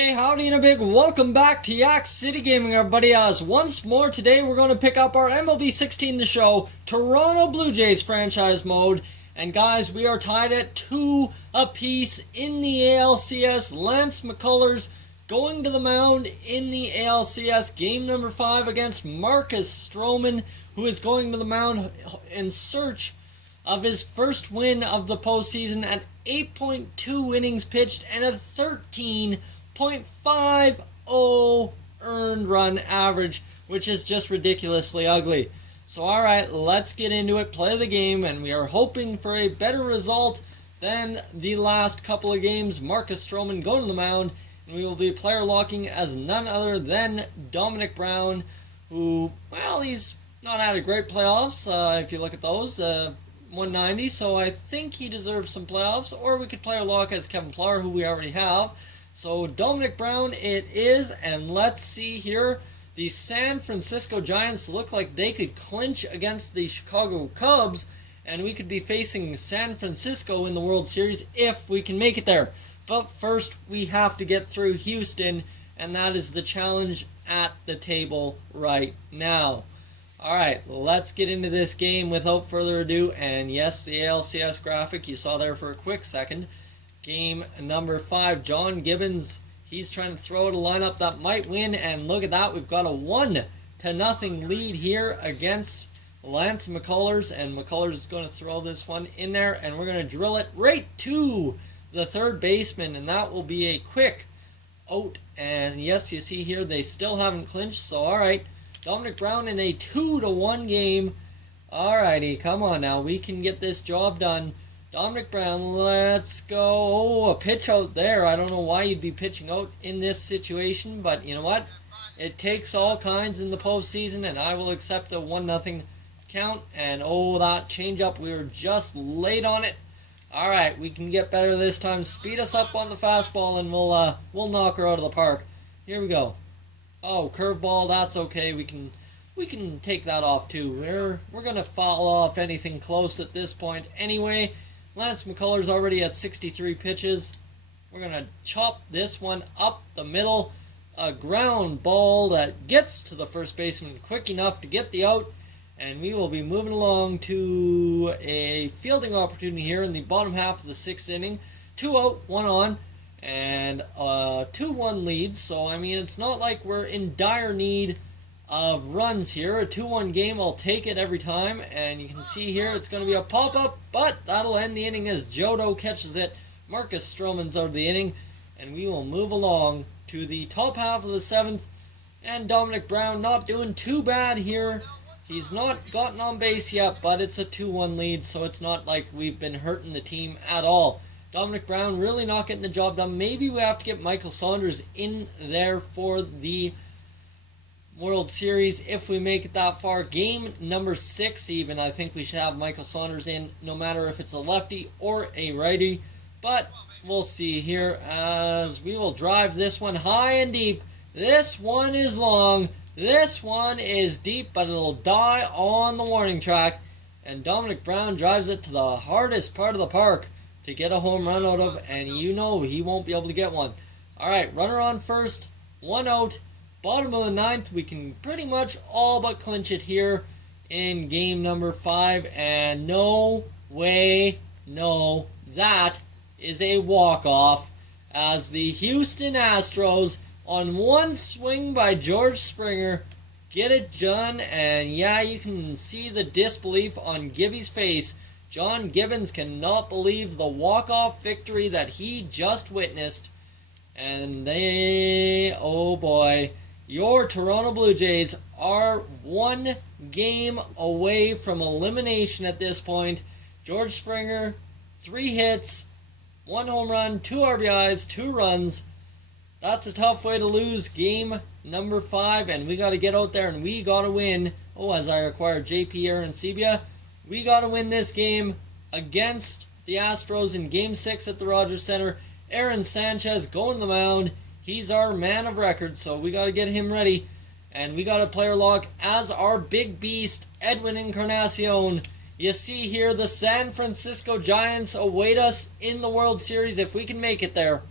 Hey, howdy and a big welcome back to Yak-City Gaming, everybody. Once more today we're going to pick up our MLB 16 The Show Toronto Blue Jays franchise mode. And guys, we are tied at 2 apiece in the ALCS. Lance McCullers going to the mound in the ALCS game number 5 against Marcus Stroman, who is going to the mound in search of his first win of the postseason at 8.2 innings pitched and a 13.50 earned run average, which is just ridiculously ugly. So alright, let's get into it, play the game, and we are hoping for a better result than the last couple of games. Marcus Stroman going to the mound, and we will be player locking as none other than Dominic Brown, who, well, he's not had a great playoffs, if you look at those, 190, so I think he deserves some playoffs. Or we could player lock as Kevin Pillar, who we already have. So Dominic Brown it is, and let's see here. The San Francisco Giants look like they could clinch against the Chicago Cubs, and we could be facing San Francisco in the World Series if we can make it there. But first, we have to get through Houston, and that is the challenge at the table right now. Alright, let's get into this game without further ado, and yes, the ALCS graphic you saw there for a quick second. Game number 5, John Gibbons, he's trying to throw out a lineup that might win, and look at that, we've got a 1-0 lead here against Lance McCullers, and McCullers is going to throw this one in there, and we're going to drill it right to the third baseman, and that will be a quick out. And yes, you see here, they still haven't clinched, so alright. Dominic Brown in a 2-1 game. Alrighty, come on now. We can get this job done. Dominic Brown, let's go. Oh, a pitch out there. I don't know why you'd be pitching out in this situation, but you know what? It takes all kinds in the postseason, and I will accept a 1-0 count. And oh, that changeup, we were just late on it. Alright, we can get better this time. Speed us up on the fastball, and we'll knock her out of the park. Here we go. Oh, curveball, that's okay. We can take that off too. We're gonna foul off anything close at this point. Anyway, Lance McCullers already at 63 pitches. We're gonna chop this one up the middle. A ground ball that gets to the first baseman quick enough to get the out, and we will be moving along to a fielding opportunity here in the bottom half of the 6th inning. 2 out, 1 on. And a 2-1 lead, so I mean it's not like we're in dire need of runs here. A 2-1 game, I'll take it every time, and you can see here it's going to be a pop-up, but that'll end the inning as Jodo catches it. Marcus Stroman's out of the inning, and we will move along to the top half of the 7th, and Dominic Brown not doing too bad here. He's not gotten on base yet, but it's a 2-1 lead, so it's not like we've been hurting the team at all. Dominic Brown really not getting the job done. Maybe we have to get Michael Saunders in there for the World Series if we make it that far. Game number 6 even, I think we should have Michael Saunders in, no matter if it's a lefty or a righty. But we'll see here as we will drive this one high and deep. This one is long. This one is deep, but it'll die on the warning track. And Dominic Brown drives it to the hardest part of the park to get a home run out of, and you know he won't be able to get one. Alright, runner on first, 1 out, bottom of the 9th. We can pretty much all but clinch it here in game number 5, and no way, no, that is a walk-off as the Houston Astros, on one swing by George Springer, get it done. And yeah, you can see the disbelief on Gibby's face. John Gibbons cannot believe the walk-off victory that he just witnessed. And they, oh boy, your Toronto Blue Jays are 1 game away from elimination at this point. George Springer, 3 hits, 1 home run, 2 RBIs, 2 runs. That's a tough way to lose game number 5, and we got to get out there and we got to win. Oh, as I acquire JP Arancibia. We got to win this game against the Astros in Game 6 at the Rogers Center. Aaron Sanchez going to the mound. He's our man of record, so we got to get him ready. And we got a player lock as our big beast, Edwin Encarnacion. You see here the San Francisco Giants await us in the World Series if we can make it there.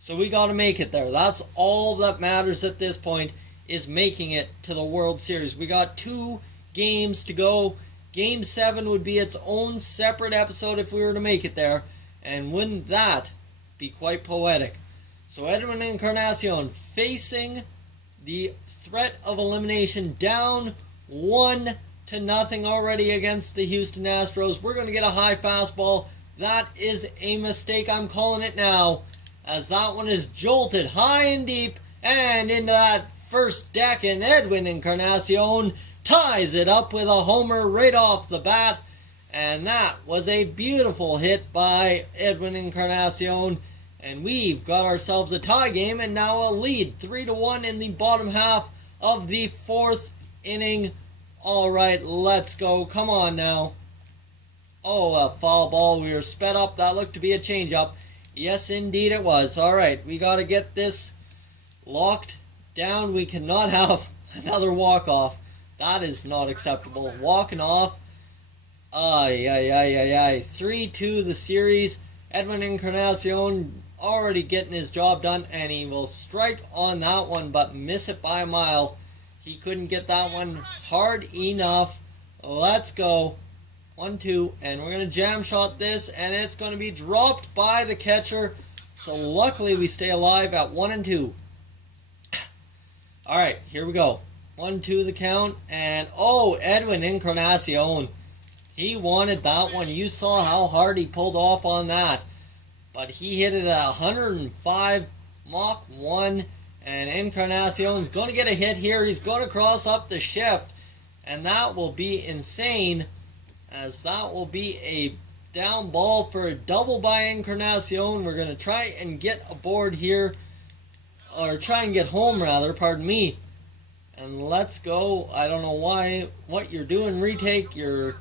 So we got to make it there. That's all that matters at this point, is making it to the World Series. We got 2 games to go. Game 7 would be its own separate episode if we were to make it there. And wouldn't that be quite poetic? So Edwin Encarnacion facing the threat of elimination, down 1-0 already against the Houston Astros. We're going to get a high fastball. That is a mistake. I'm calling it now, as that one is jolted high and deep and into that first deck, and Edwin Encarnacion ties it up with a homer right off the bat. And that was a beautiful hit by Edwin Encarnacion. And we've got ourselves a tie game and now a lead, 3-1 in the bottom half of the 4th inning. All right, let's go. Come on now. Oh, a foul ball. We were sped up. That looked to be a changeup. Yes, indeed it was. All right, we got to get this locked down. We cannot have another walk-off. That is not acceptable. Walking off. 3-2 the series. Edwin Encarnacion already getting his job done, and he will strike on that one but miss it by a mile. He couldn't get that one hard enough. Let's go. 1-2, and we're going to jam shot this, and it's going to be dropped by the catcher. So luckily we stay alive at 1-2. Alright, here we go. 1-2 the count, and oh, Edwin Encarnacion. He wanted that one. You saw how hard he pulled off on that. But he hit it at 105 Mach 1. And Encarnacion's going to get a hit here. He's going to cross up the shift. And that will be insane, as that will be a down ball for a double by Encarnacion. We're going to try and get aboard here. Or try and get home, rather. Pardon me. And let's go. I don't know what you're doing. Retake. You're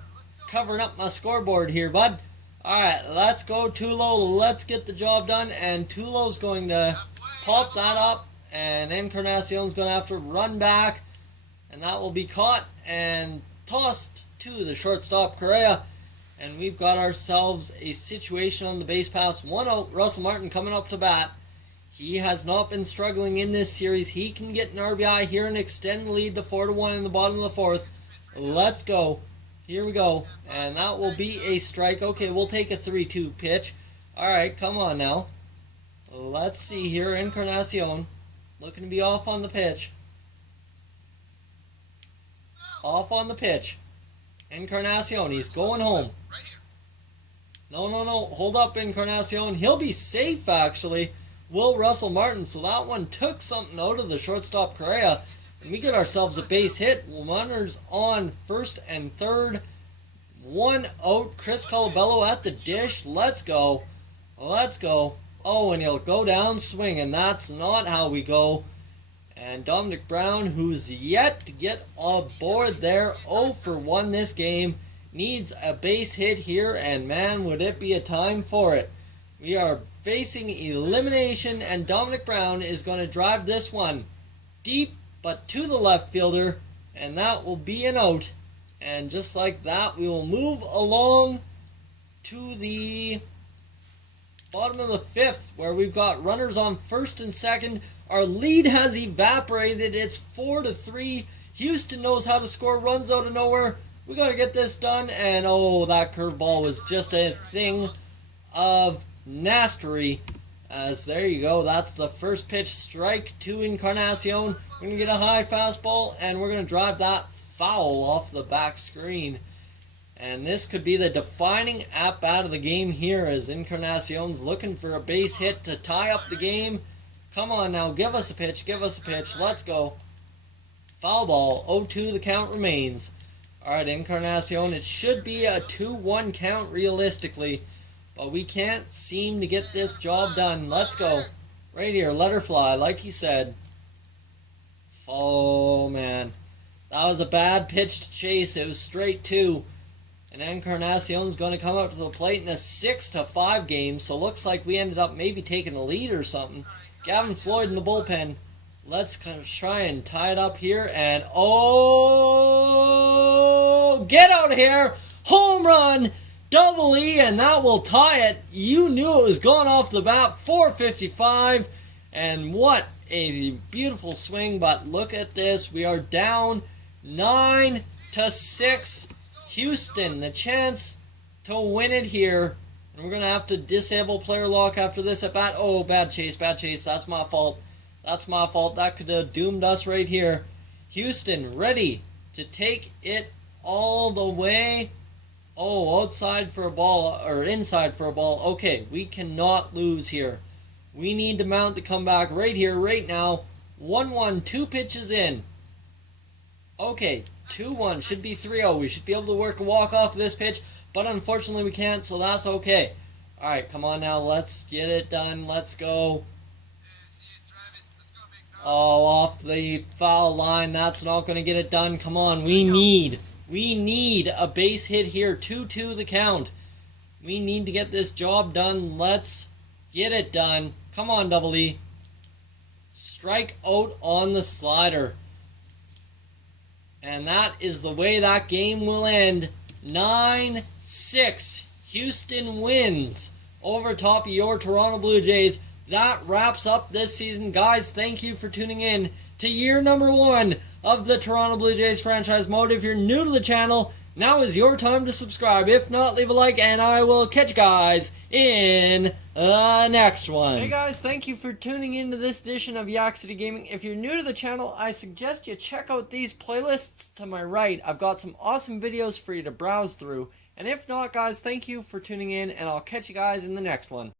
covering up my scoreboard here, bud. Alright, let's go, Tulo. Let's get the job done. And Tulo's going to pop that up. And Encarnacion's going to have to run back. And that will be caught and tossed to the shortstop, Correa. And we've got ourselves a situation on the base pass. 1-0. Russell Martin coming up to bat. He has not been struggling in this series. He can get an RBI here and extend the lead to 4-1 in the bottom of the 4th. Let's go. Here we go. And that will be a strike. Okay, we'll take a 3-2 pitch. Alright, come on now. Let's see here. Encarnacion looking to be off on the pitch. Off on the pitch. Encarnacion, he's going home. No. Hold up, Encarnacion. He'll be safe, actually. Will Russell Martin. So that one took something out of the shortstop, Correa. And we get ourselves a base hit. Runners on first and third. 1 out. Chris Colabello at the dish. Let's go. Let's go. Oh, and he'll go down swinging. That's not how we go. And Dominic Brown, who's yet to get aboard there, 0 for 1 this game, needs a base hit here, and man, would it be a time for it. We are facing elimination, and Dominic Brown is going to drive this one deep, but to the left fielder, and that will be an out. And just like that, we will move along to the bottom of the 5th, where we've got runners on first and second. Our lead has evaporated. It's 4-3. Houston knows how to score runs out of nowhere. We got to get this done. And oh, that curveball was just a thing of nastery. As there you go. That's the first pitch. Strike to Encarnacion. We're going to get a high fastball, and we're going to drive that foul off the back screen. And this could be the defining at-bat of the game here, as Encarnacion's looking for a base hit to tie up the game. Come on now, give us a pitch, give us a pitch. Let's go. Foul ball, 0-2 the count remains. Alright, Encarnacion, it should be a 2-1 count realistically, but we can't seem to get this job done. Let's go. Right here, let her fly, like he said. Oh, man. That was a bad pitch to chase. It was straight 2. And Encarnacion's going to come up to the plate in a 6-5 game, so looks like we ended up maybe taking a lead or something. Gavin Floyd in the bullpen. Let's try and tie it up here, and oh, get out of here! Home run! double E, and that will tie it. You knew it was going off the bat. 455, and what a beautiful swing. But look at this, we are down 9-6. Houston, the chance to win it here, and we're gonna have to disable player lock after this at bat. Oh, bad chase, that's my fault. That could have doomed us right here. Houston ready to take it all the way. Oh, outside for a ball, or inside for a ball. Okay, we cannot lose here. We need to mount the comeback right here, right now. 1-1, 2 pitches in. Okay, 2-1, should be 3-0. We should be able to work a walk off this pitch, but unfortunately we can't, so that's okay. Alright, come on now, let's get it done. Let's go. Oh, off the foul line. That's not going to get it done. Come on, we need a base hit here. 2-2 the count. We need to get this job done. Let's get it done. Come on, Double E. Strike out on the slider. And that is the way that game will end. 9-6. Houston wins over top of your Toronto Blue Jays. That wraps up this season. Guys, thank you for tuning in to year number 1 of the Toronto Blue Jays franchise mode. If you're new to the channel, now is your time to subscribe. If not, leave a like, and I will catch you guys in the next one. Hey guys, thank you for tuning in to this edition of Yak-City Gaming. If you're new to the channel, I suggest you check out these playlists to my right. I've got some awesome videos for you to browse through. And if not, guys, thank you for tuning in, and I'll catch you guys in the next one.